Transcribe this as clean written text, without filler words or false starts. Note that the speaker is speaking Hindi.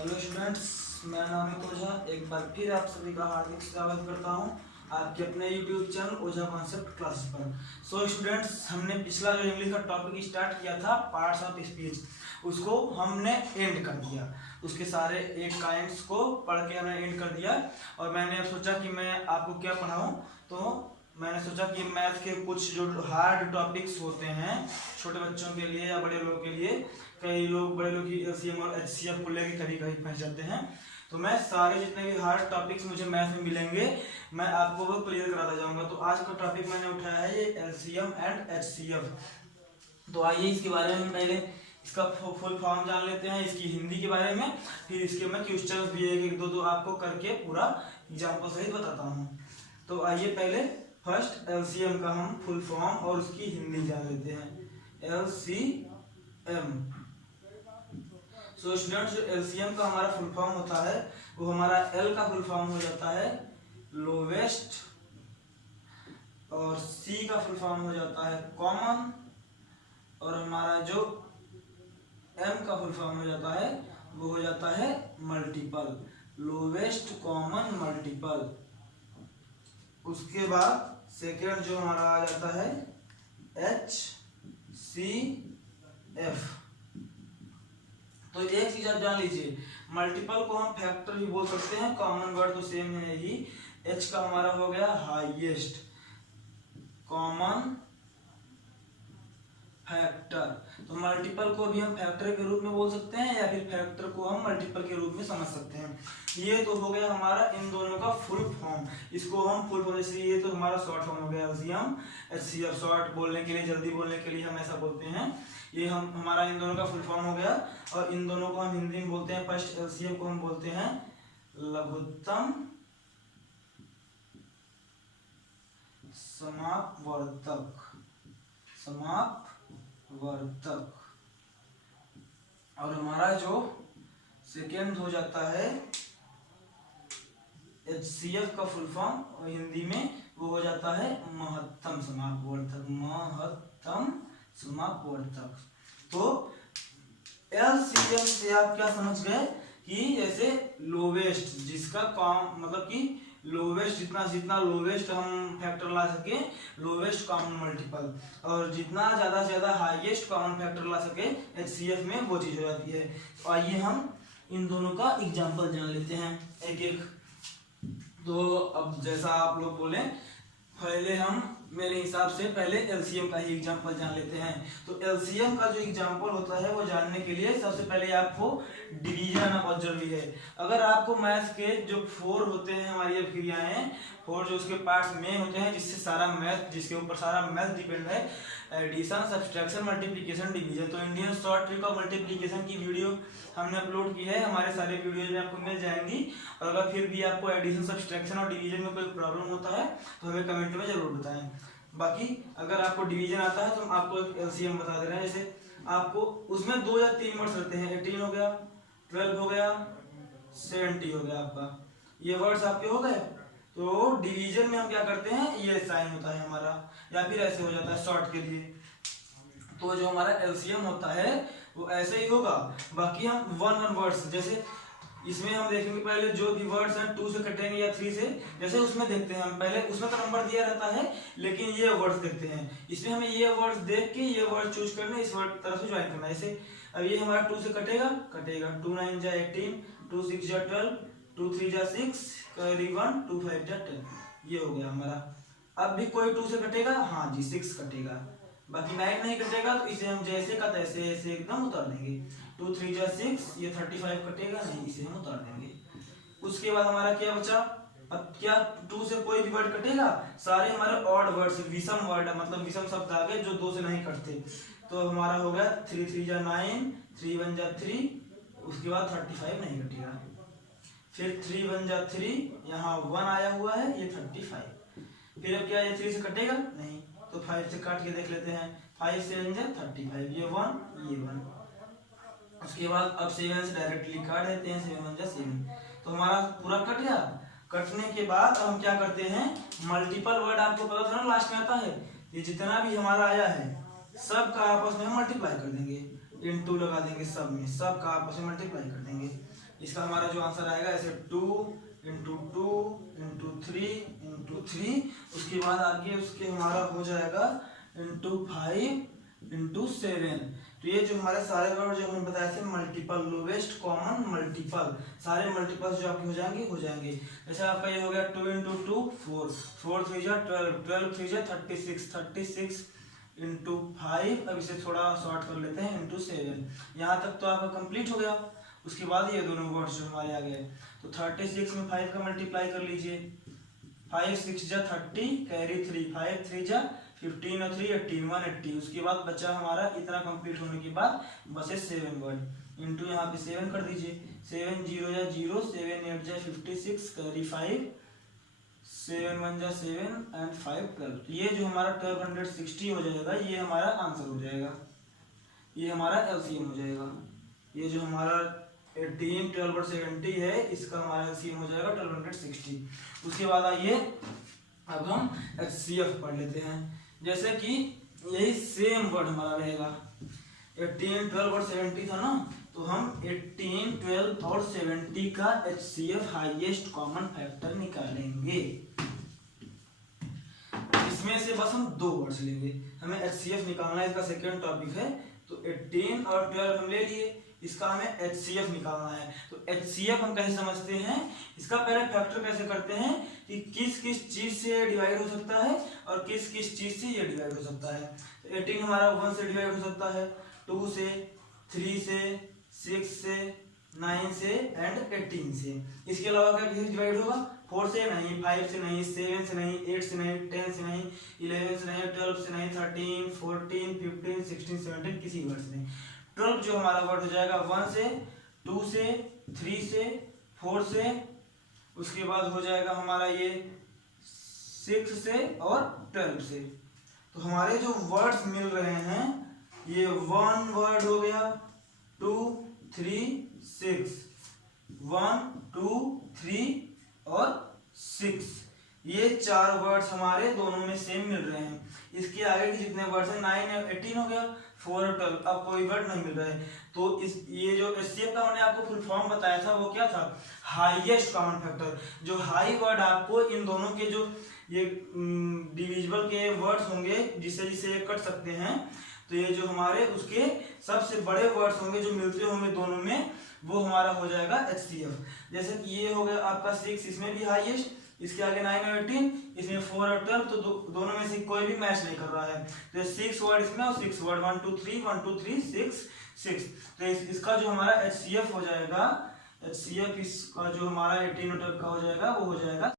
हेलो स्टूडेंट्स, मैं नामित ओझा एक बार फिर आप सभी का हार्दिक स्वागत करता हूं आपके अपने यूट्यूब चैनल ओझा कॉन्सेप्ट क्लास पर। सो स्टूडेंट्स, हमने पिछला जो इंग्लिश का टॉपिक स्टार्ट किया था पार्ट्स ऑफ स्पीच, उसको हमने एंड कर दिया। उसके सारे 8 काइंड्स को पढ़ के हमने एंड कर दिया। और मैंने अब सोचा कि मैं आपको क्या पढ़ाऊँ, तो मैंने सोचा कि मैथ के कुछ जो हार्ड टॉपिक्स होते हैं छोटे बच्चों के लिए या बड़े लोगों के लिए, कई लोग बड़े लोग LCM और HCF को लेकर कभी कभी फंस जाते हैं, तो मैं सारे जितने भी हार्ड टॉपिक्स मुझे मैथ में मिलेंगे मैं आपको वो क्लियर कराता जाऊंगा। तो आज का टॉपिक मैंने उठाया है ये LCM एंड HCF। तो आइए इसके बारे में पहले इसका फुल फॉर्म जान लेते हैं, इसकी हिंदी के बारे में, फिर इसके मैं क्वेश्चन भी एक दो आपको करके पूरा एग्जाम्पल सहित बताता हूँ। तो आइए पहले फर्स्ट LCM का हम फुल फॉर्म और उसकी हिंदी जान लेते हैं। LCM। सो स्टूडेंट्स, जो LCM का हमारा फुल फॉर्म होता है वो हमारा L का फुल फॉर्म हो जाता है लोवेस्ट, और C का फुल फॉर्म हो जाता है कॉमन, और हमारा जो M का फुल फॉर्म हो जाता है वो हो जाता है मल्टीपल, लोवेस्ट कॉमन मल्टीपल। उसके बाद सेकेंड जो हमारा आ जाता है HCF। तो एक चीज आप जान लीजिए, मल्टीपल को हम फैक्टर भी बोल सकते हैं, कॉमन वर्ड तो सेम है ही। H का हमारा हो गया हाईएस्ट, कॉमन फैक्टर। तो मल्टीपल को भी हम फैक्टर के रूप में बोल सकते हैं या फिर फैक्टर को हम मल्टीपल के रूप में समझ सकते हैं। ये तो हो गया हमारा इन दोनों का फुल फॉर्म। इसको हम फुल फॉर्म, जैसे ये तो हमारा शॉर्ट फॉर्म हो गया LCM HCF, शॉर्ट बोलने के लिए, जल्दी बोलने के लिए हम ऐसा बोलते हैं। ये हम हमारा इन दोनों का फुल फॉर्म हो गया। और इन दोनों को हम हिंदी में बोलते हैं, फर्स्ट LCM को हम बोलते हैं लघुत्तम समापवर्तक, समापवर्तक। और हमारा जो सेकेंड हो जाता है HCF का फुल फॉर्म हिंदी में वो हो जाता है महत्तम समापवर्तक, महत्तम समापवर्तक। तो LCM से आप क्या समझ गए कि जैसे लोवेस्ट, जिसका कॉम मतलब कि लोवेस्ट, जितना जितना लोवेस्ट हम फैक्टर ला सके, लोवेस्ट कॉमन मल्टीपल, और जितना ज्यादा से ज्यादा हाईएस्ट कॉमन फैक्टर ला सके HCF में, वो चीज हो जाती है। तो आइए हम इन दोनों का एग्जांपल जान लेते हैं एक एक। तो अब जैसा आप लोग बोले, पहले हम मेरे हिसाब से पहले LCM का ही एग्जांपल जान लेते हैं। तो LCM का जो एग्जांपल होता है वो जानने के लिए सबसे पहले आपको डिवीजन आना बहुत जरूरी है। अगर आपको मैथ्स के जो 4 होते हैं हमारी ये क्रियाएं, 4 जो उसके पार्ट्स में होते हैं, जिससे सारा मैथ, जिसके ऊपर सारा मैथ डिपेंड है, एडिशन, सब्सट्रैक्शन, मल्टीप्लिकेशन, डिवीजन। तो Indian short trick of multiplication की वीडियो हमने अपलोड की है, हमारे सारे वीडियोज में आपको मिल जाएंगी। और अगर फिर भी आपको एडिशन, सब्सट्रैक्शन और डिवीजन में कोई प्रॉब्लम होता है तो हमें कमेंट में जरूर बताएं। बाकी अगर आपको डिवीजन आता है तो हम आपको एक LCM बता दे रहे हैं। जैसे आपको उसमें 2 या 3 वर्ड्स रहते हैं, 18 हो गया, 12 हो गया, 70 हो गया, आपका ये वर्ड्स आपके हो गए। तो डिवीजन में हम क्या करते हैं, ये साइन होता है हमारा, या फिर ऐसे हो जाता है शॉर्ट के लिए। तो जो हमारा LCM होता है वो ऐसे ही होगा। बाकी हम 1 वर्ड्स, जैसे इसमें हम देखेंगे पहले जो भी वर्ड्स हैं 2 से कटेंगे या 3 से, जैसे उसमें देखते हैं हम पहले, उसमें तो नंबर दिया रहता है, लेकिन ये वर्ड्स देखते हैं, इसमें हमें ये वर्ड्स देख के ये वर्ड चूज करना, इस वर्ड तरफ से ज्वाइन करना। जैसे अब ये हमारा 2 से कटेगा, 2 9 जा 18, 2 6 जा 12, 2 3 जा 6, 1 2 5 जा 10, ये हो गया हमारा। अब भी कोई 2 से कटेगा, हाँ जी 6 कटेगा, बाकी 9 नहीं कटेगा, तो इसे हम जैसे का तैसे ऐसे एकदम उतार देंगे। 2 3 जा 6, ये 35 कटेगा नहीं, इसे हम उतार देंगे। उसके बाद हमारा क्या बचा, अब क्या 2 से कोई भी वर्ड कटेगा, सारे हमारे ऑड वर्ड्स, विषम वर्ड, मतलब विषम शब्द आ गए जो 2 से नहीं कटते। तो हमारा हो गया 3 3 जा 9, 3 1 जा 3, उसके बाद 35 नहीं कटेगा, फिर 3 1 जा 3, यहाँ 1 आया हुआ है, ये 35। फिर अब क्या ये 3 से कटेगा नहीं, तो 5 से काट के देख लेते हैं, 5 से 35, ये 1 ये 1। उसके बाद अब 7 से डायरेक्टली काट देते हैं, 7 1 जा 7, तो हमारा पूरा कट गया। कटने के बाद अब हम क्या करते हैं, मल्टीपल वर्ड आपको पता था ना लास्ट में आता है, ये जितना भी हमारा आया है सब का आपस में हम मल्टीप्लाई कर देंगे, इनटू लगा देंगे, सब में सब का आपस में मल्टीप्लाई कर देंगे। इसका हमारा जो आंसर आएगा ऐसे 2 इंटू 2 इंटू 3 उसके बाद आगे उसके हमारा हो जाएगा इंटू 5 इंटू 7। तो ये जो हमारे सारे वर्ड जो हमने बताए थे मल्टीपल, लोवेस्ट कॉमन मल्टीपल, सारे मल्टीपल्स जो आपके हो जाएंगे। जैसे आपका ये हो गया 2 इंटू 2 4, 4 3 जा 12, 12 3 जा 36, 36 इंटू 5, अब इसे थोड़ा शॉर्ट कर लेते हैं, इंटू 7। यहाँ तक तो आपका कंप्लीट हो गया। उसके बाद ये दोनों वर्ड्स जो हमारे आ गए, तो 36 में 5 का मल्टीप्लाई कर लीजिए, 5 6 जा 30 कैरी 3, 5 3 जा 15 और 3 18, 180। उसके बाद बचा हमारा इतना कंप्लीट होने के बाद बस 7 वर्ड, इंटू यहाँ पे 7 कर दीजिए, 7 0 जा 0, 7 8 जा 56 कैरी 5, 7 1 जा 7 एंड 5 12। तो ये जो हमारा 1260 हो जाएगा, ये हमारा आंसर हो जाएगा, ये हमारा एलसीएम हो जाएगा। ये जो हमारा 18 12 और 70 है, इसका हमारा एलसीएम हो जाएगा 1260। उसके बाद आइए अब हम एचसीएफ पढ़ लेते हैं। जैसे कि यही सेम वर्ड हमारा रहेगा, 18 12 और 70 था ना, तो हम 18 12 और 70 का एचसीएफ हाईएस्ट कॉमन फैक्टर निकालेंगे। इसमें से बस हम 2 वर्ड्स लेंगे, हमें एचसीएफ निकालना है, इसका सेकंड टॉपिक है। तो 18 और 12 हम ले लिए, इसका हमें एचसीएफ निकालना है। तो एचसीएफ हम कैसे समझते हैं, इसका पहले फैक्टर कैसे करते हैं कि किस किस चीज से डिवाइड हो सकता है और किस किस चीज से ये डिवाइड हो सकता है। तो 18 हमारा 1 से डिवाइड हो सकता है, 2 से, 3 से, 6 से, 9 से एंड 18 से। इसके अलावा क्या किसी डिवाइड होगा, 4 से नहीं, 5 से नहीं, 7 से नहीं, 8 से नहीं, 10 से नहीं, 11 से नहीं, 12 से नहीं, 13 14 15 16 17 किसी वर्ड से नहीं। 12 जो हमारा वर्ड हो जाएगा 1 से, 2 से, 3 से, 4 से, उसके बाद हो जाएगा हमारा ये 6 से और 12 से। तो हमारे जो वर्ड्स मिल रहे हैं, ये 1 वर्ड हो गया, 2 3 6, 1 2 3 और 6, ये 4 वर्ड्स हमारे दोनों में सेम मिल रहे हैं। इसके आगे के जितने वर्ड्स हैं 9 और 18 हो गया, 4 और 12, अब कोई वर्ड नहीं मिल रहा है। तो इस ये जो एचसीएफ का मैंने आपको फुल फॉर्म बताया था वो क्या था, हाईएस्ट कॉमन फैक्टर। जो हाई वर्ड आपको इन दोनों के जो ये डिविजिबल के वर्ड्स होंगे जिसे जिसे कट सकते हैं, तो ये जो हमारे उसके सबसे बड़े वर्ड्स होंगे जो मिलते होंगे दोनों में, वो हमारा हो जाएगा एचसीएफ। जैसे कि ये हो गया आपका 6, इसमें भी हाईएस्ट, इसके आगे 9 और 18, इसमें 4 और 12, तो दोनों में से कोई भी मैच नहीं कर रहा है। तो 6 वर्ड इसमें और 6 वर्ड 1 2 3 1 2 3 6 6। तो इसका जो हमारा एचसीएफ हो जाएगा, एचसीएफ इसका जो हमारा 18 और 12 का हो जाएगा वो हो जाएगा